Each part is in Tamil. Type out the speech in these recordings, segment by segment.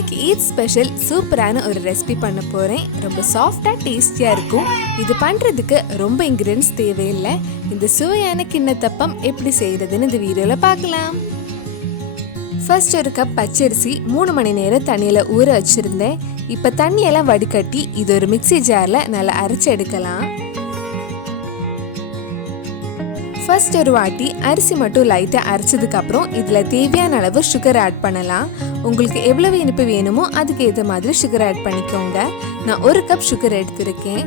இன்னைக்கு ஈத் ஸ்பெஷல் சூப்பரான ஒரு ரெசிபி பண்ண போகிறேன். ரொம்ப சாஃப்டாக டேஸ்டியாக இருக்கும். இது பண்ணுறதுக்கு ரொம்ப இன்க்ரீடியன்ஸ் தேவையில்லை. இந்த சுவையான கிண்ணத்தப்பம் எப்படி செய்கிறதுன்னு இந்த வீடியோவில் பார்க்கலாம். ஃபர்ஸ்ட் ஒரு கப் பச்சரிசி 3 மணி நேரம் தண்ணியில் ஊற வச்சுருந்தேன். இப்போ தண்ணியெல்லாம் வடிகட்டி இது ஒரு மிக்சி ஜாரில் நல்லா அரைச்சி எடுக்கலாம். ஃபர்ஸ்ட் ஒரு வாட்டி அரிசி மட்டும் லைட்டாக அரைச்சதுக்கப்புறம் இதில் தேவையான அளவு சுகர் ஆட் பண்ணலாம். உங்களுக்கு எவ்வளவு இனிப்பு வேணுமோ அதுக்கு ஏற்ற மாதிரி சுகர் ஆட் பண்ணிக்கோங்க. நான் 1 கப் சுகர் எடுத்திருக்கேன்.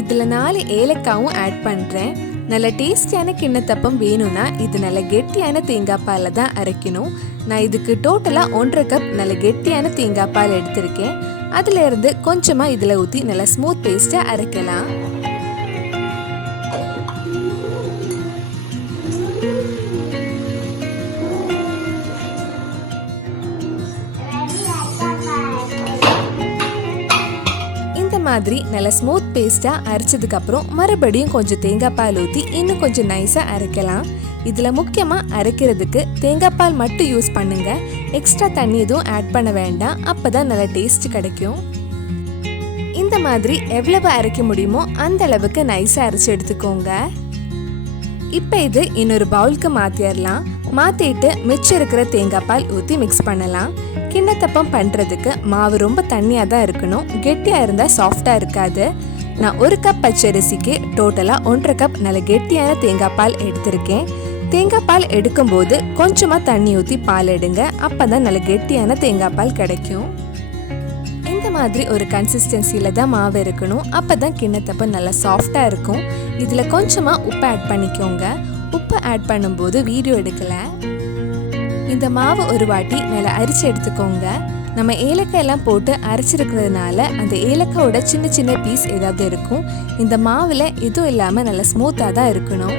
இதில் 4 ஏலக்காவும் ஆட் பண்ணுறேன். நல்ல டேஸ்டியான கிண்ணத்தப்பம் வேணும்னா இது நல்ல கெட்டியான தேங்காய் பாலில் தான் அரைக்கணும். நான் இதுக்கு டோட்டலாக 1.5 கப் நல்ல கெட்டியான தேங்காய் பால் எடுத்திருக்கேன். அதிலேருந்து கொஞ்சமாக இதில் ஊற்றி நல்லா ஸ்மூத் பேஸ்ட்டாக அரைக்கலாம். மாதிரி நல்ல ஸ்மூத் பேஸ்டா அரைச்சதுக்கு அப்புறம் மறுபடியும் கொஞ்சம் தேங்காய் பால் ஊற்றி இன்னும் கொஞ்சம் நைஸா அரைக்கலாம். இதுல முக்கியமா அரைக்கிறதுக்கு தேங்காய் பால் மட்டும் யூஸ் பண்ணுங்க. எக்ஸ்ட்ரா தண்ணி எதுவும் ஆட் பண்ண வேண்டாம். அப்பதான் நல்ல டேஸ்ட் கிடைக்கும். இந்த மாதிரி எவ்வளவு அரைக்க முடியுமோ அந்த அளவுக்கு நைஸா அரைச்சு எடுத்துக்கோங்க. இப்போ இது இன்னொரு பவுலுக்கு மாத்திரலாம். மாத்திட்டு மிச்சம் இருக்கிற தேங்காய் பால் ஊற்றி மிக்ஸ் பண்ணலாம். கிண்ணத்தப்பம் பண்ணுறதுக்கு மாவு ரொம்ப தண்ணியாக தான் இருக்கணும். கெட்டியாக இருந்தால் சாஃப்டாக இருக்காது. நான் 1 கப் பச்சரிசிக்கு டோட்டலாக 1.5 கப் நல்ல கெட்டியான தேங்காய் பால் எடுத்திருக்கேன். தேங்காய் பால் எடுக்கும்போது கொஞ்சமாக தண்ணி ஊற்றி பால் எடுங்க. அப்போ தான் நல்ல கெட்டியான தேங்காய் பால் கிடைக்கும். இந்த மாதிரி ஒரு கன்சிஸ்டன்சியில் தான் மாவு இருக்கணும். அப்போ தான் கிண்ணத்தப்பம் நல்லா சாஃப்டாக இருக்கும். இதில் கொஞ்சமாக உப்பு ஆட் பண்ணிக்கோங்க. உப்பு ஆட் பண்ணும்போது வீடியோ எடுக்கலை. இந்த மாவு ஒரு வாட்டி நல்லா அரிச்சு எடுத்துக்கோங்க. நம்ம ஏலக்காய் எல்லாம் போட்டு அரைச்சிருக்கிறதுனால அந்த ஏலக்காயோட சின்ன சின்ன பீஸ் ஏதாவது இருக்கும். இந்த மாவில் எதுவும் இல்லாமல் நல்லா ஸ்மூத்தாக தான் இருக்கணும்.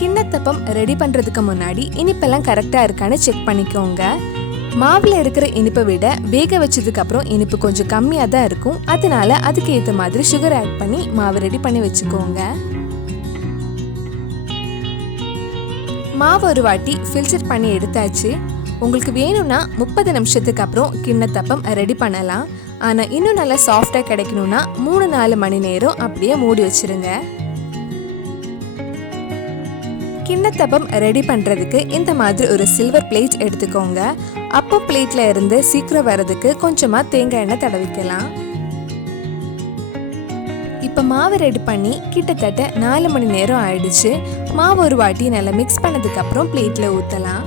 கிண்ணத்தப்பம் ரெடி பண்ணுறதுக்கு முன்னாடி இனிப்பெல்லாம் கரெக்டாக இருக்கான்னு செக் பண்ணிக்கோங்க. மாவில் இருக்கிற இனிப்பை விட வேக வச்சதுக்கு அப்புறம் இனிப்பு கொஞ்சம் கம்மியாக தான் இருக்கும். அதனால அதுக்கு ஏற்ற மாதிரி சுகர் ஆட் பண்ணி மாவு ரெடி பண்ணி வச்சுக்கோங்க. மாவு ஒரு வாட்டி ஃபில்டர் பண்ணி எடுத்தாச்சு. உங்களுக்கு வேணும்னா 30 நிமிஷத்துக்கு அப்புறம் கிண்ணத்தப்பம் ரெடி பண்ணலாம். ஆனால் இன்னும் நல்லா சாஃப்டாக கிடைக்கணும்னா 3-4 மணி நேரம் அப்படியே மூடி வச்சிருங்க. கிண்ணத்தப்பம் ரெடி பண்ணுறதுக்கு இந்த மாதிரி ஒரு சில்வர் பிளேட் எடுத்துக்கோங்க. அப்போ பிளேட்டில் இருந்து சீக்கிரம் வர்றதுக்கு கொஞ்சமாக தேங்காய் எண்ணெய் தடவிக்கலாம். இப்போ மாவு ரெடி பண்ணி கிட்டத்தட்ட 4 மணி நேரம் ஆயிடுச்சு. மாவு ஒரு வாட்டி நல்லா மிக்ஸ் பண்ணதுக்கு அப்புறம் பிளேட்ல ஊற்றலாம்.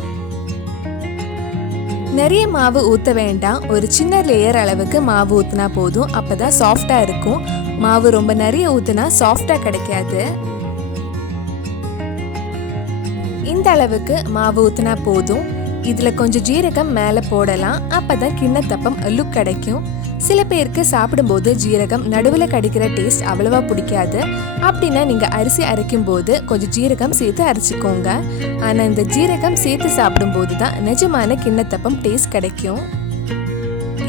நிறைய மாவு ஊற்ற வேண்டாம். ஒரு சின்ன லேயர் அளவுக்கு மாவு ஊற்றினா போதும். அப்பதான் சாஃப்டா இருக்கும். மாவு ரொம்ப நிறைய ஊற்றினா சாஃப்டா கிடைக்காது. இந்த அளவுக்கு மாவு ஊற்றினா போதும். இதுல கொஞ்சம் ஜீரகம் மேலே போடலாம். அப்பதான் கிண்ணத்தப்பம் லுக் கிடைக்கும். சில பேருக்கு சாப்பிடும்போது ஜீரகம் நடுவில் கடிக்கிற டேஸ்ட் அவ்வளவா பிடிக்காது. அப்படின்னா நீங்கள் அரிசி அரைக்கும் போது கொஞ்சம் ஜீரகம் சேர்த்து அரைச்சிக்கோங்க. ஆனால் இந்த ஜீரகம் சேர்த்து சாப்பிடும்போது தான் நிஜமான கிண்ணத்தப்பம் டேஸ்ட் கிடைக்கும்.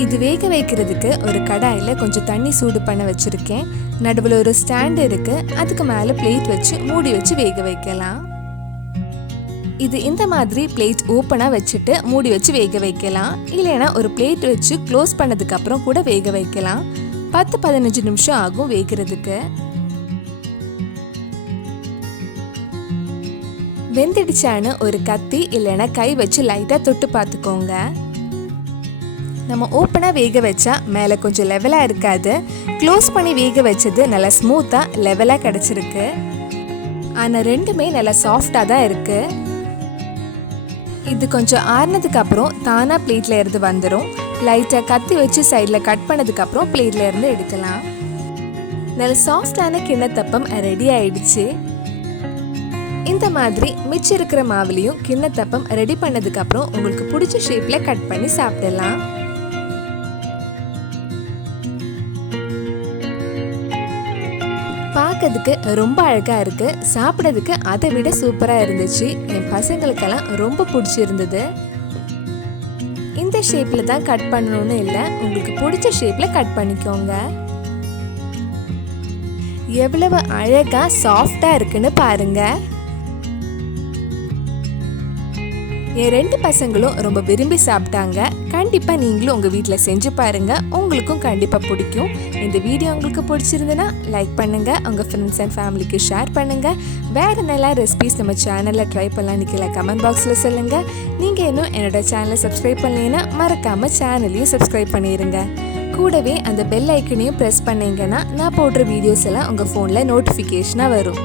இது வேக வைக்கிறதுக்கு ஒரு கடாயில் கொஞ்சம் தண்ணி சூடு பண்ண வச்சுருக்கேன். நடுவில் ஒரு ஸ்டாண்ட் இருக்கு. அதுக்கு மேலே பிளேட் வச்சு மூடி வச்சு வேக வைக்கலாம். இது இந்த மாதிரி பிளேட் ஓப்பனாக வச்சுட்டு மூடி வச்சு வேக வைக்கலாம். இல்லைன்னா ஒரு பிளேட் வச்சு க்ளோஸ் பண்ணதுக்கு அப்புறம் கூட வேக வைக்கலாம். 10-15 நிமிஷம் ஆகும் வேகிறதுக்கு. வெந்திடுச்சான்னு ஒரு கத்தி இல்லைன்னா கை வச்சு லைட்டாக தொட்டு பார்த்துக்கோங்க. நம்ம ஓப்பனாக வேக வச்சா மேலே கொஞ்சம் லெவலாக இருக்காது. க்ளோஸ் பண்ணி வேக வச்சது நல்லா ஸ்மூத்தாக லெவலாக கிடச்சிருக்கு. ஆனால் ரெண்டுமே நல்லா சாஃப்டாக தான் இருக்குது. இது கொஞ்சம் ஆறுனதுக்கு அப்புறம் தானா பிளேட்ல இருந்து வந்துடும். லைட்டா கத்தி வச்சு சைடில் கட் பண்ணதுக்கு அப்புறம் பிளேட்ல இருந்து எடுக்கலாம். நல்ல சாஃப்டான கிண்ணத்தப்பம் ரெடி ஆயிடுச்சு. இந்த மாதிரி மிச்சம் இருக்கிற மாவுலையும் கிண்ணத்தப்பம் ரெடி பண்ணதுக்கு அப்புறம் உங்களுக்கு பிடிச்ச ஷேப்ல கட் பண்ணி சாப்பிடலாம். பார்க்கறதுக்கு ரொம்ப அழகா இருக்கு. சாப்பிட்றதுக்கு அதை விட சூப்பரா இருந்துச்சு. என் பசங்களுக்கெல்லாம் ரொம்ப பிடிச்சிருந்தது. இந்த ஷேப்ல தான் கட் பண்ணணும்னு இல்லை, உங்களுக்கு பிடிச்ச ஷேப்ல கட் பண்ணிக்கோங்க. எவ்வளவு அழகா சாஃப்டா இருக்குன்னு பாருங்க. என் 2 பசங்களும் ரொம்ப விரும்பி சாப்பிட்டாங்க. கண்டிப்பாக நீங்களும் உங்கள் வீட்டில் செஞ்சு பாருங்கள், உங்களுக்கும் கண்டிப்பாக பிடிக்கும். இந்த வீடியோ உங்களுக்கு பிடிச்சிருந்துன்னா லைக் பண்ணுங்கள், உங்கள் ஃப்ரெண்ட்ஸ் அண்ட் ஃபேமிலிக்கு ஷேர் பண்ணுங்கள். வேறு நல்ல ரெசிபிஸ் நம்ம சேனலில் ட்ரை பண்ணலான்னு கீழே கமெண்ட் பாக்ஸில் சொல்லுங்கள். நீங்கள் இன்னும் என்னோட சேனலை சப்ஸ்கிரைப் பண்ணலைன்னா மறக்காமல் சேனலையும் சப்ஸ்கிரைப் பண்ணிடுங்க. கூடவே அந்த பெல் ஐக்கனையும் ப்ரெஸ் பண்ணிங்கன்னா நான் போடுற வீடியோஸ் எல்லாம் உங்கள் ஃபோனில் நோட்டிஃபிகேஷனாக வரும்.